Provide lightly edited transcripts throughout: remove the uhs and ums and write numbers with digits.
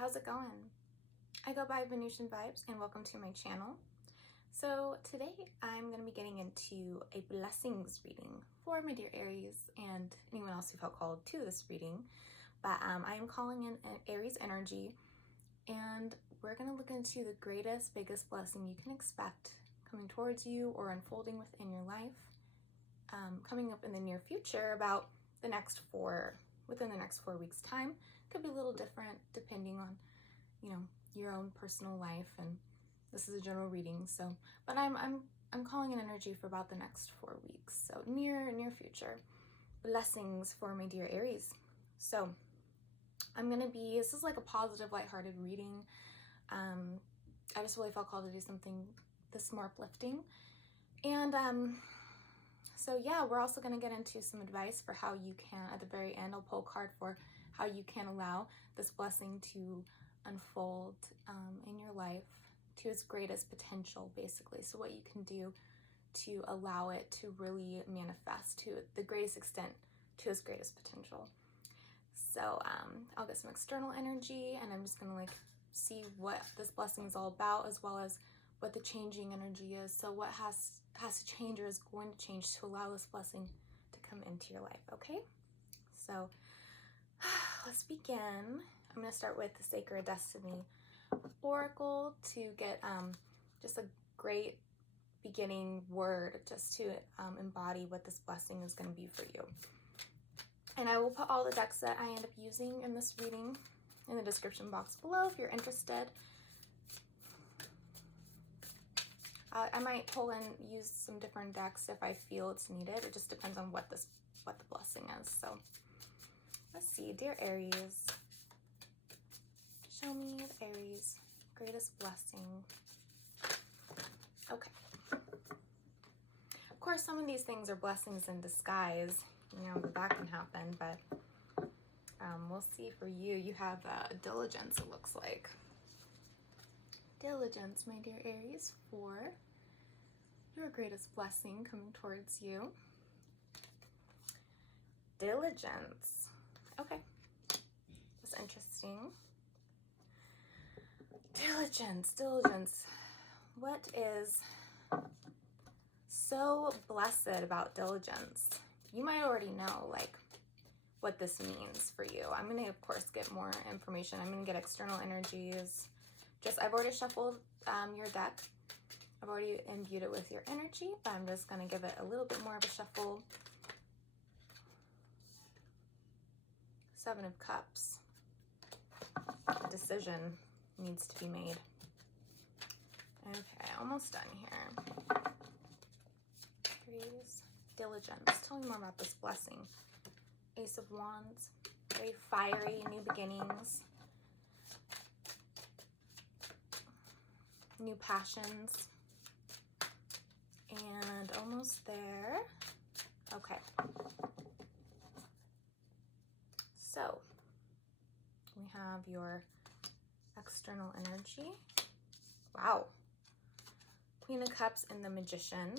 how's it going? I go by Venusian Vibes and welcome to my channel. So today I'm going to be getting into a blessings reading for my dear Aries and anyone else who felt called to this reading. But I am calling in an Aries energy, and we're going to look into the greatest, biggest blessing you can expect coming towards you or unfolding within your life, coming up in the near future about within the next 4 weeks time. Could be a little different depending on, your own personal life, and this is a general reading. So, but I'm calling an energy for about the next 4 weeks. So near future. Blessings for my dear Aries. So this is like a positive, lighthearted reading. I just really felt called to do something this more uplifting. And so yeah, we're also going to get into some advice for how you can, at the very end, I'll pull a card for how you can allow this blessing to unfold in your life to its greatest potential, basically. So what you can do to allow it to really manifest to the greatest extent, to its greatest potential. So I'll get some external energy, and I'm just going to see what this blessing is all about, as well as what the changing energy is. So what has to change or is going to change to allow this blessing to come into your life, okay? So let's begin. I'm going to start with the Sacred Destiny Oracle to get just a great beginning word just to embody what this blessing is going to be for you. And I will put all the decks that I end up using in this reading in the description box below if you're interested. I might pull and use some different decks if I feel it's needed. It just depends on what the blessing is. So let's see, dear Aries, show me the Aries greatest blessing. Okay. Of course, some of these things are blessings in disguise. That can happen, but we'll see for you. You have Diligence, it looks like. Diligence, my dear Aries, for your greatest blessing coming towards you. Diligence. Okay. That's interesting. Diligence. What is so blessed about diligence? You might already know, what this means for you. I'm going to, of course, get more information. I'm going to get external energies. I've already shuffled your deck. I've already imbued it with your energy, but I'm just going to give it a little bit more of a shuffle. 7 of Cups. A decision needs to be made. Okay, almost done here. Aries, Diligence. Tell me more about this blessing. Ace of Wands. Very fiery, new beginnings. New passions. And almost there. Okay. So we have your external energy. Wow. Queen of Cups and the Magician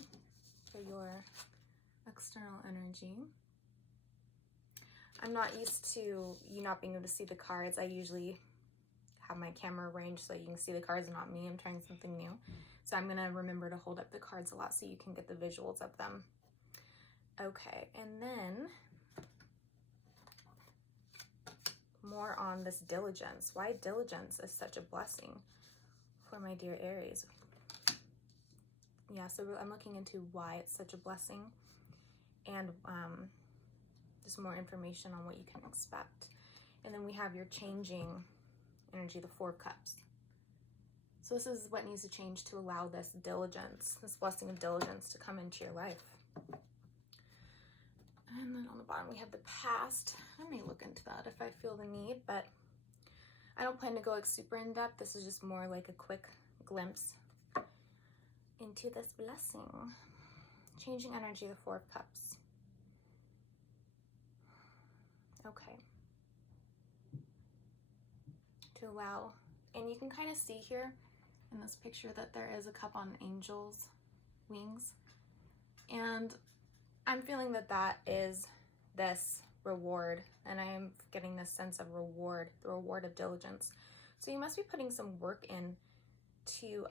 for your external energy. I'm not used to you not being able to see the cards. I usually have my camera arranged so you can see the cards and not me. I'm trying something new. So I'm going to remember to hold up the cards a lot so you can get the visuals of them. Okay, and then more on this diligence. Why diligence is such a blessing for my dear Aries. Yeah, so I'm looking into why it's such a blessing, and just more information on what you can expect. And then we have your changing energy, the 4 of Cups. So this is what needs to change to allow this diligence, this blessing of diligence to come into your life. And then on the bottom we have the past. I may look into that if I feel the need, but I don't plan to go super in depth. This is just more like a quick glimpse into this blessing. Changing energy, the 4 of Cups. Okay. To allow, and you can kind of see here in this picture that there is a cup on angel's wings. And I'm feeling that is this reward, and I am getting this sense of reward, the reward of diligence. So you must be putting some work in to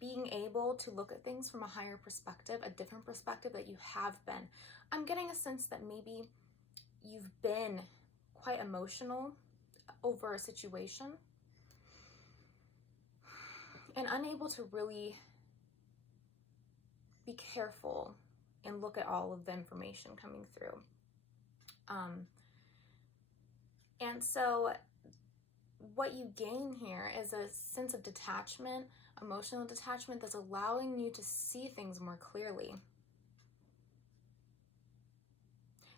being able to look at things from a higher perspective, a different perspective that you have been. I'm getting a sense that maybe you've been quite emotional over a situation and unable to really be careful and look at all of the information coming through. And so what you gain here is a sense of detachment, emotional detachment, that's allowing you to see things more clearly.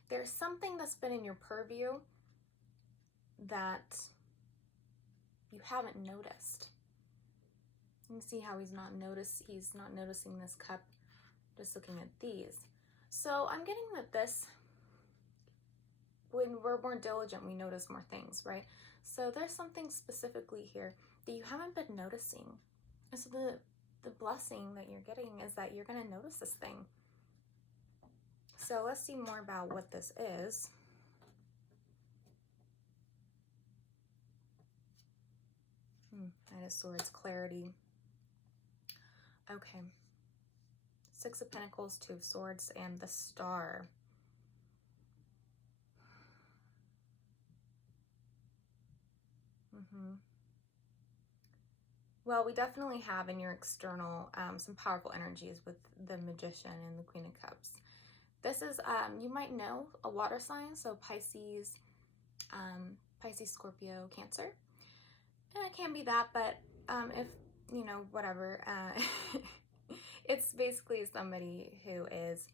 There's something that's been in your purview that you haven't noticed. You can see how he's not noticing this cup, just looking at these. So I'm getting that this, when we're more diligent, we notice more things, right? So there's something specifically here that you haven't been noticing. And so the blessing that you're getting is that you're going to notice this thing. So let's see more about what this is. Knight of Swords, clarity. Okay. Six of Pentacles, Two of Swords, and the Star. Well, we definitely have in your external some powerful energies with the Magician and the Queen of Cups. This is, you might know, a water sign, so Pisces, Scorpio, Cancer. And it can be that, but if, you know, whatever, it's basically somebody who is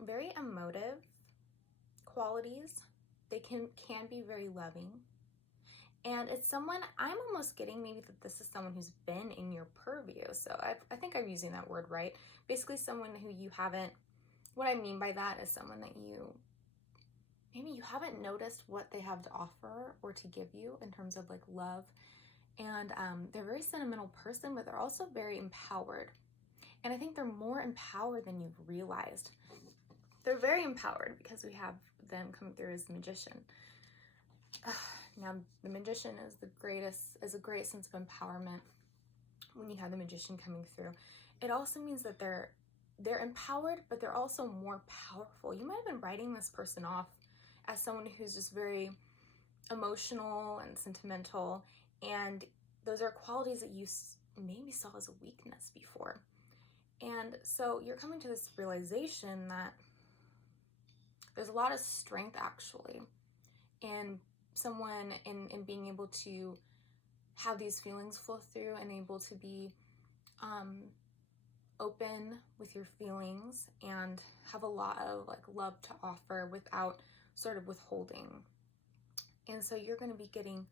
very emotive qualities. They can be very loving. And it's someone, I'm almost getting maybe that this is someone who's been in your purview. So I think I'm using that word right. Basically someone who you haven't, what I mean by that is someone that maybe you haven't noticed what they have to offer or to give you in terms of like love. And they're a very sentimental person, but they're also very empowered. And I think they're more empowered than you've realized. They're very empowered because we have them coming through as the Magician. Now, the Magician is a great sense of empowerment when you have the Magician coming through. It also means that they're empowered, but they're also more powerful. You might have been writing this person off as someone who's just very emotional and sentimental, and those are qualities that you maybe saw as a weakness before. And so you're coming to this realization that there's a lot of strength actually in someone in being able to have these feelings flow through and able to be open with your feelings and have a lot of like love to offer without sort of withholding. And so you're going to be getting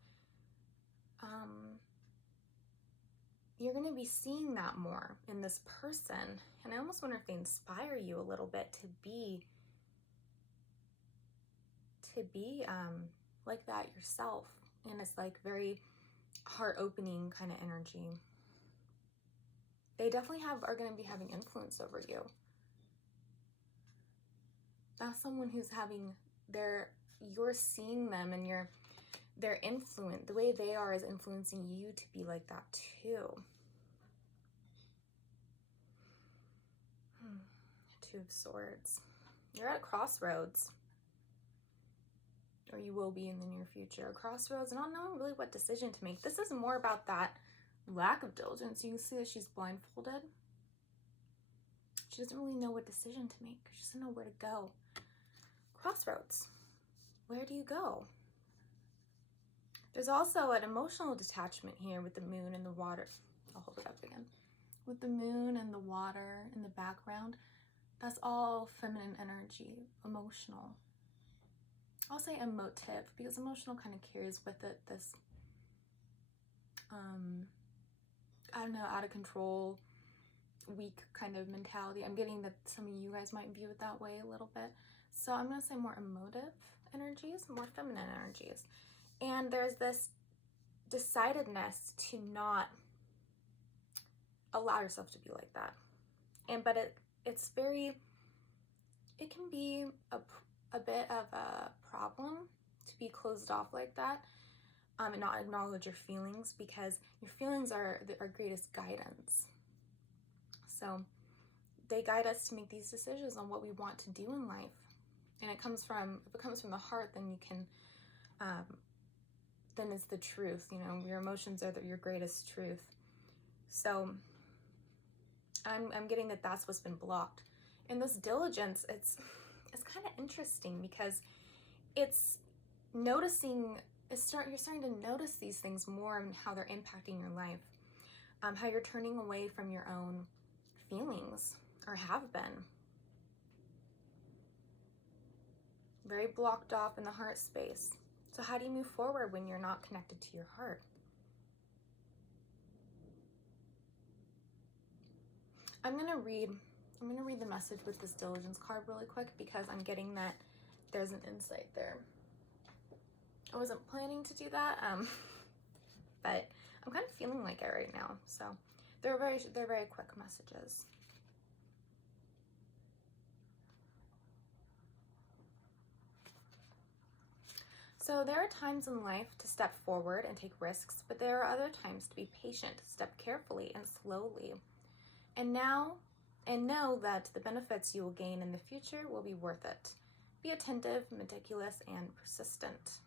you're going to be seeing that more in this person. And I almost wonder if they inspire you a little bit to be like that yourself. And it's like very heart-opening kind of energy. They definitely are going to be having influence over you. That's someone who's you're seeing them, and their influence, the way they are, is influencing you to be like that too. Two of Swords. You're at a crossroads. Or you will be in the near future. A crossroads, not knowing really what decision to make. This is more about that lack of diligence. You can see that she's blindfolded. She doesn't really know what decision to make. She doesn't know where to go. Crossroads. Where do you go? There's also an emotional detachment here with the moon and the water. I'll hold it up again. With the moon and the water in the background, that's all feminine energy, emotional. I'll say emotive because emotional kind of carries with it this, I don't know, out of control, weak kind of mentality. I'm getting that some of you guys might view it that way a little bit. So I'm going to say more emotive energies, more feminine energies. And there's this decidedness to not allow yourself to be like that. But it can be a bit of a problem to be closed off like that, and not acknowledge your feelings, because your feelings are our greatest guidance. So they guide us to make these decisions on what we want to do in life. And if it comes from the heart, then you can, then it's the truth. You know, your emotions are your greatest truth. So I'm getting that that's what's been blocked. And this diligence, it's kind of interesting, because it's noticing, you're starting to notice these things more and how they're impacting your life. How you're turning away from your own feelings, or have been. Very blocked off in the heart space. So how do you move forward when you're not connected to your heart? I'm gonna read the message with this diligence card really quick, because I'm getting that there's an insight there. I wasn't planning to do that, but I'm kind of feeling like it right now. So they're very quick messages. So there are times in life to step forward and take risks, but there are other times to be patient, step carefully and slowly. And know that the benefits you will gain in the future will be worth it. Be attentive, meticulous, and persistent.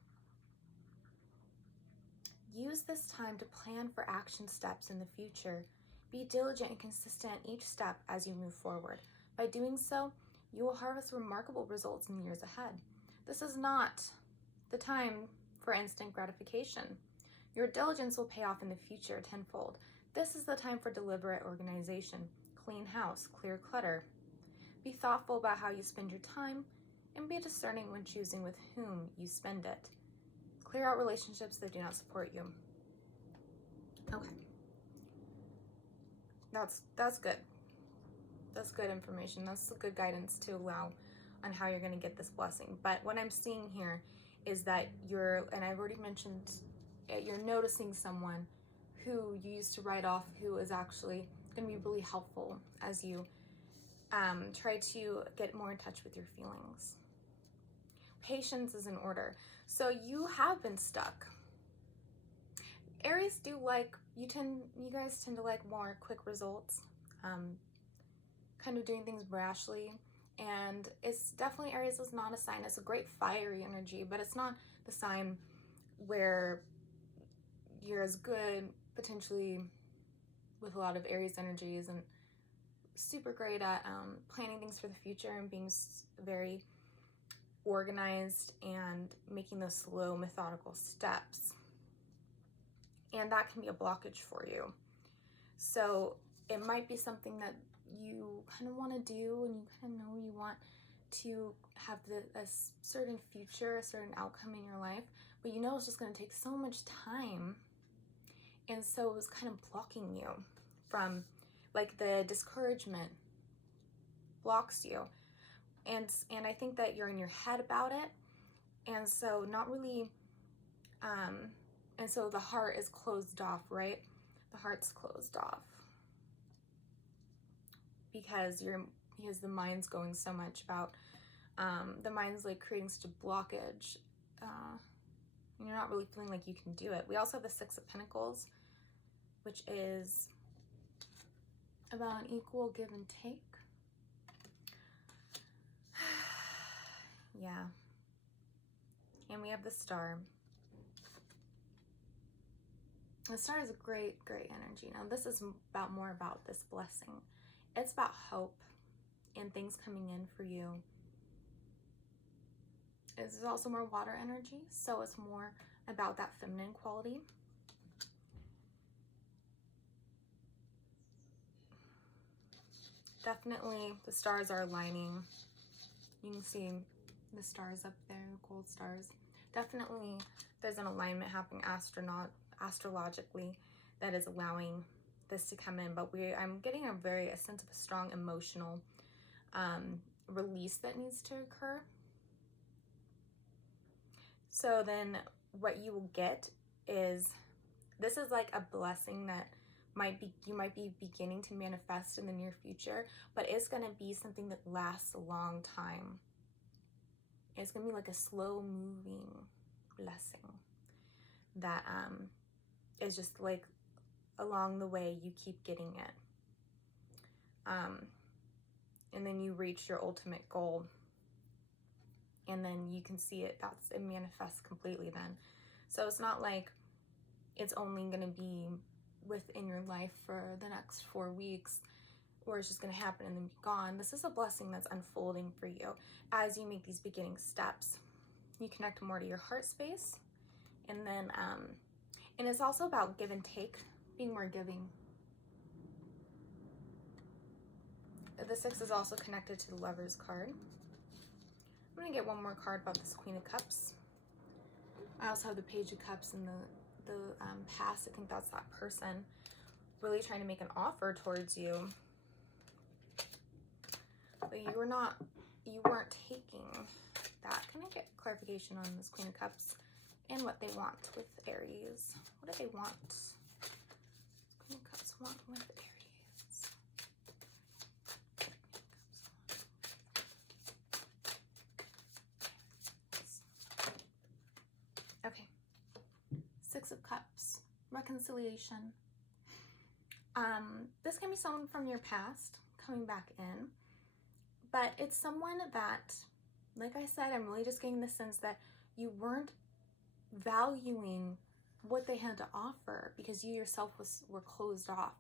Use this time to plan for action steps in the future. Be diligent and consistent in each step as you move forward. By doing so, you will harvest remarkable results in years ahead. This is not the time for instant gratification. Your diligence will pay off in the future tenfold. This is the time for deliberate organization. Clean house, clear clutter. Be thoughtful about how you spend your time, and be discerning when choosing with whom you spend it. Clear out relationships that do not support you. Okay. That's good. That's good information. That's good guidance to allow on how you're going to get this blessing. But what I'm seeing here is that and I've already mentioned, you're noticing someone who you used to write off, who is actually going to be really helpful as you try to get more in touch with your feelings. Patience is in order. So you have been stuck. Aries you guys tend to like more quick results, kind of doing things brashly. And it's definitely, Aries is not a sign. It's a great fiery energy, but it's not the sign where you're as good potentially with a lot of Aries energies and super great at planning things for the future and being very organized and making those slow, methodical steps. And that can be a blockage for you. So it might be something that you kind of want to do, and you kind of know you want to have a certain future, a certain outcome in your life, but you know it's just going to take so much time. And so it was kind of blocking you from, like, the discouragement blocks you. And I think that you're in your head about it. And so not really, and so the heart is closed off, right? The heart's closed off. Because the mind's going so much about, the mind's like creating such a blockage. You're not really feeling like you can do it. We also have the Six of Pentacles, which is about an equal give and take. Yeah. And we have the Star. The Star is a great energy. Now this is more about this blessing. It's about hope and things coming in for you. It's also more water energy, so it's more about that feminine quality. Definitely the stars are aligning. You can see the stars up there, the gold stars. Definitely there's an alignment happening astrologically that is allowing this to come in, but I'm getting a sense of a strong emotional release that needs to occur. So then what you will get is, this is like a blessing that you might be beginning to manifest in the near future, but it's going to be something that lasts a long time. It's going to be like a slow moving blessing that is just like along the way you keep getting it. And then you reach your ultimate goal. And then you can see it, it manifests completely then. So it's not like it's only going to be within your life for the next 4 weeks, or it's just going to happen and then be gone. This is a blessing that's unfolding for you as you make these beginning steps. You connect more to your heart space, and then and it's also about give and take, being more giving. The 6 is also connected to the Lover's card. I'm going to get one more card about this Queen of Cups. I also have the Page of Cups in the past. I think that's that person really trying to make an offer towards you. But you weren't taking that. Can I get clarification on this Queen of Cups and what they want with Aries? What do they want? Queen of Cups want with Aries. Okay. 6 of Cups. Reconciliation. This can be someone from your past coming back in. But it's someone that, like I said, I'm really just getting the sense that you weren't valuing what they had to offer because you yourself were closed off.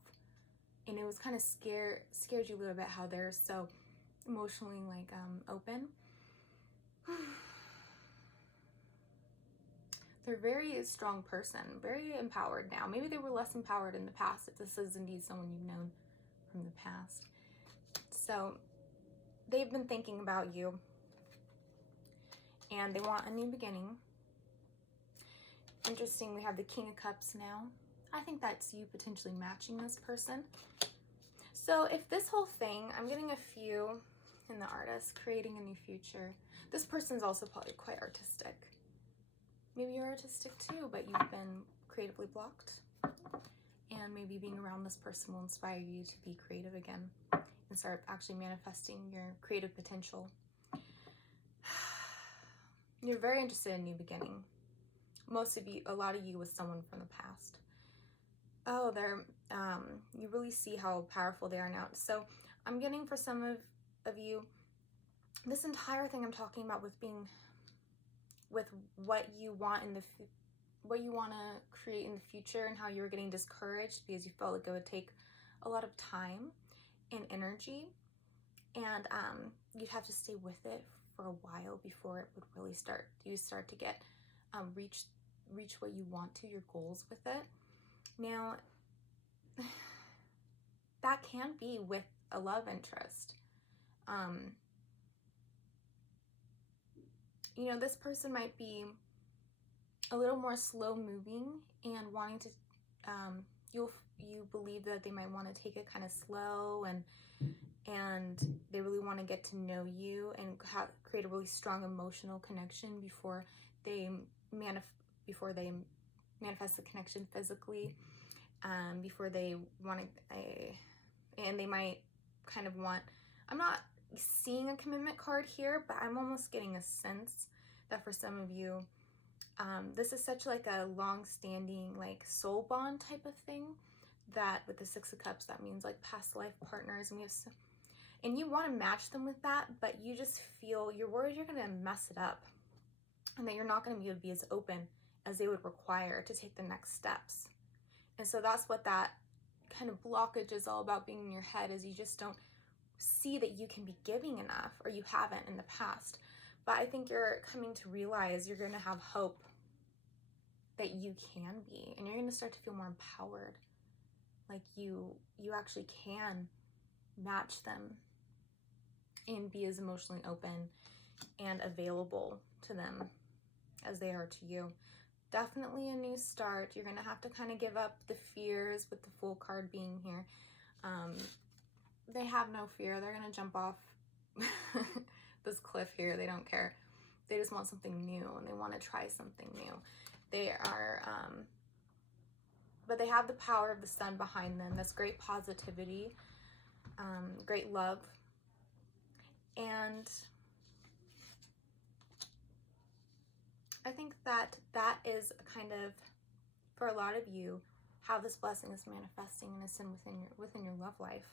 And it was kind of scared you a little bit how they're so emotionally like open. They're a very strong person, very empowered now. Maybe they were less empowered in the past if this is indeed someone you've known from the past. So they've been thinking about you and they want a new beginning. Interesting, we have the King of Cups now. I think that's you potentially matching this person. So if this whole thing, I'm getting a few in the artist, creating a new future. This person's also probably quite artistic. Maybe you're artistic too, but you've been creatively blocked. And maybe being around this person will inspire you to be creative again and start actually manifesting your creative potential. You're very interested in a new beginning. Most of you, a lot of you with someone from the past. Oh, you really see how powerful they are now. So I'm getting for some of you, this entire thing I'm talking about with what you want what you want to create in the future and how you were getting discouraged because you felt like it would take a lot of time and energy, and you'd have to stay with it for a while before it would really start to get reach what you want to, your goals with it. Now that can be with a love interest. You know, this person might be a little more slow moving and wanting to you believe that they might want to take it kind of slow, and they really want to get to know you and create a really strong emotional connection before they manifest the connection physically, before they want to, and they might kind of want, I'm not seeing a commitment card here, but I'm almost getting a sense that for some of you, this is such like a long-standing like soul bond type of thing, that with the 6 of Cups, that means like past life partners, and you want to match them with that, but you just feel, you're worried you're going to mess it up and that you're not going to be able to be as open as they would require to take the next steps. And so that's what that kind of blockage is all about, being in your head, is you just don't see that you can be giving enough, or you haven't in the past. But I think you're coming to realize you're going to have hope that you can be, and you're going to start to feel more empowered, like you actually can match them and be as emotionally open and available to them as they are to you. Definitely a new start. You're going to have to kind of give up the fears with the Fool card being here. They have no fear. They're going to jump off this cliff here. They don't care. They just want something new, and they want to try something new. They are, but they have the power of the sun behind them. That's great positivity, great love. And I think that that is kind of, for a lot of you, how this blessing is manifesting and is within your love life.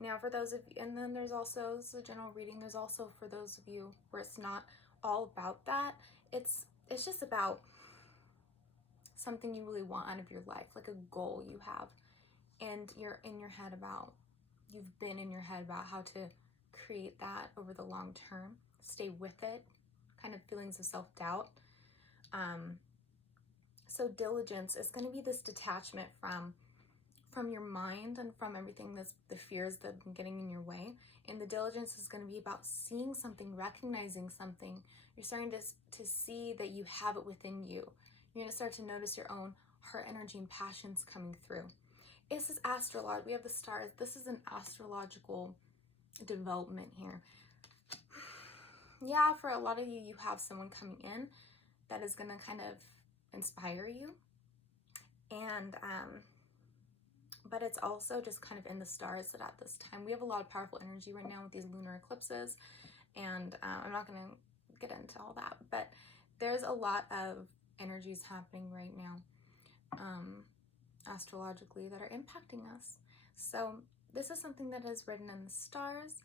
Now, for those of you, and then there's also, this is a general reading, there's also for those of you where it's not all about that. It's just about something you really want out of your life, like a goal you have, and you've been in your head about how to create that over the long term, stay with it, kind of feelings of self-doubt. So diligence is going to be this detachment from your mind and from everything that's the fears that have been getting in your way. And the diligence is going to be about seeing something, recognizing something. You're starting to see that you have it within you. You're going to start to notice your own heart energy and passions coming through. This is astrological. We have the stars. This is an astrological development here. Yeah, for a lot of you, you have someone coming in that is going to kind of inspire you. And, but it's also just kind of in the stars that at this time, we have a lot of powerful energy right now with these lunar eclipses. And I'm not going to get into all that, but there's a lot of energies happening right now astrologically that are impacting us. So this is something that is written in the stars.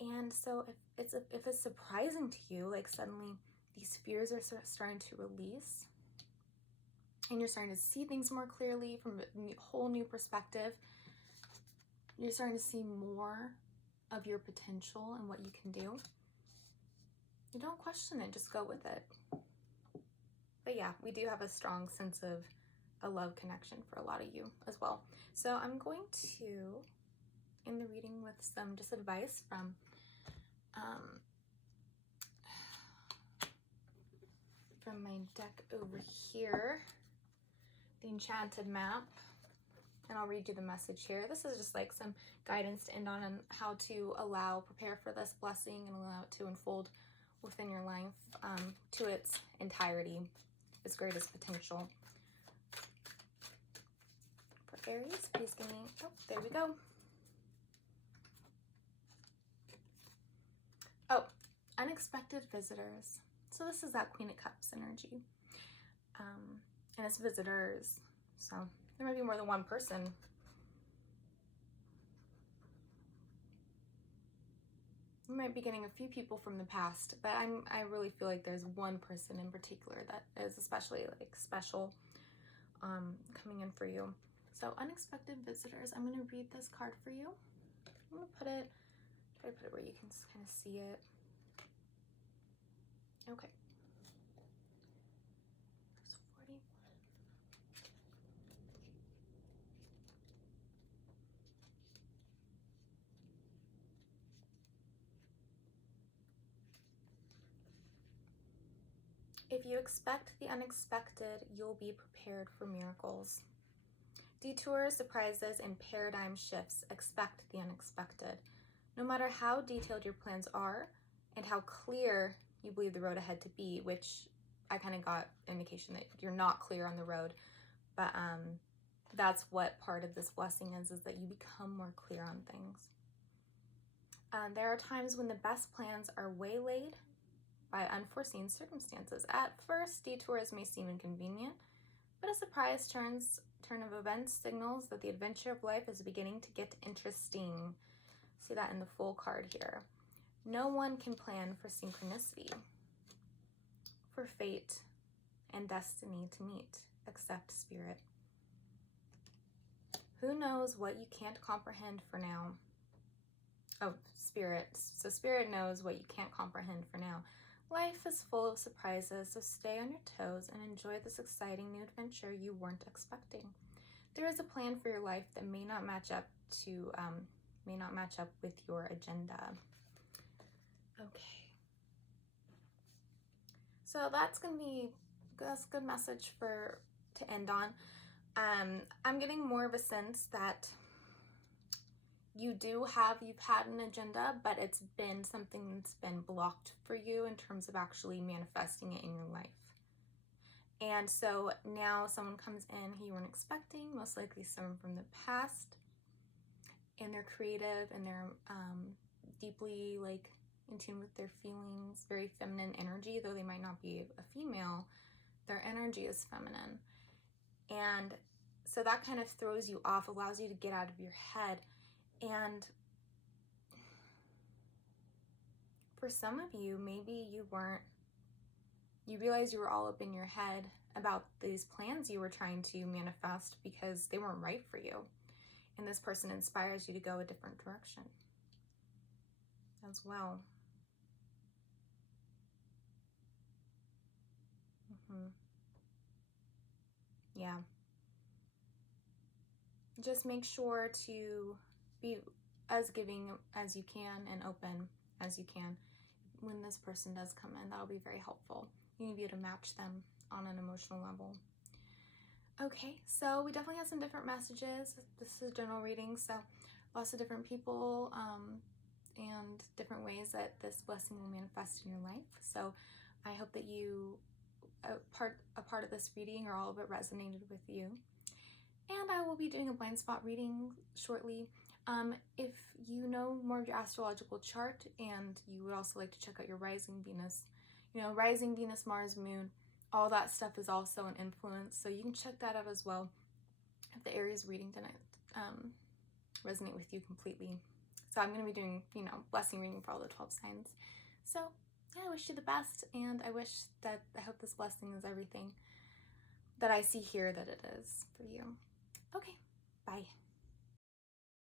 And so if it's surprising to you, like suddenly these fears are starting to release and you're starting to see things more clearly from a whole new perspective, you're starting to see more of your potential and what you can do, you don't question it, just go with it. But yeah, we do have a strong sense of a love connection for a lot of you as well. So I'm going to end the reading with some just advice from my deck over here, the Enchanted map, and I'll read you the message here. This is just like some guidance to end on and how to prepare for this blessing and allow it to unfold within your life to its entirety, its greatest potential. For Aries, please give me, oh, there we go. Oh, unexpected visitors. So this is that Queen of Cups energy. And it's visitors. So there might be more than one person. You might be getting a few people from the past, but I really feel like there's one person in particular that is especially like special coming in for you. So unexpected visitors. I'm going to read this card for you. I'm going to try to put it where you can kind of see it. Okay. There's 41. If you expect the unexpected, you'll be prepared for miracles. Detours, surprises, and paradigm shifts. Expect the unexpected. No matter how detailed your plans are and how clear you believe the road ahead to be, which I kind of got indication that you're not clear on the road, but that's what part of this blessing is that you become more clear on things. There are times when the best plans are waylaid by unforeseen circumstances. At first, detours may seem inconvenient, but a surprise turn of events signals that the adventure of life is beginning to get interesting. See that in the full card here. No one can plan for synchronicity, for fate and destiny to meet, except spirit. Who knows what you can't comprehend for now? Oh, spirit. So spirit knows what you can't comprehend for now. Life is full of surprises, so stay on your toes and enjoy this exciting new adventure you weren't expecting. There is a plan for your life that may not match up with your agenda. Okay. So that's a good message to end on. I'm getting more of a sense that you've had an agenda, but it's been something that's been blocked for you in terms of actually manifesting it in your life. And so now someone comes in who you weren't expecting, most likely someone from the past, and they're creative and they're deeply in tune with their feelings, very feminine energy, though they might not be a female, their energy is feminine. And so that kind of throws you off, allows you to get out of your head. And for some of you, maybe you realized you were all up in your head about these plans you were trying to manifest because they weren't right for you. And this person inspires you to go a different direction as well. Yeah. Just make sure to be as giving as you can and open as you can when this person does come in. That'll be very helpful. You need to be able to match them on an emotional level. Okay, so we definitely have some different messages. This is a general reading, so lots of different people and different ways that this blessing will manifest in your life. So I hope that a part of this reading or all of it resonated with you. And I will be doing a blind spot reading shortly. If you know more of your astrological chart and you would also like to check out your rising Venus, rising Venus, Mars, Moon, all that stuff is also an influence. So you can check that out as well if the Aries reading didn't resonate with you completely. So I'm going to be doing, blessing reading for all the 12 signs. So yeah, I wish you the best, and I hope this blessing is everything that I see here that it is for you. Okay, bye.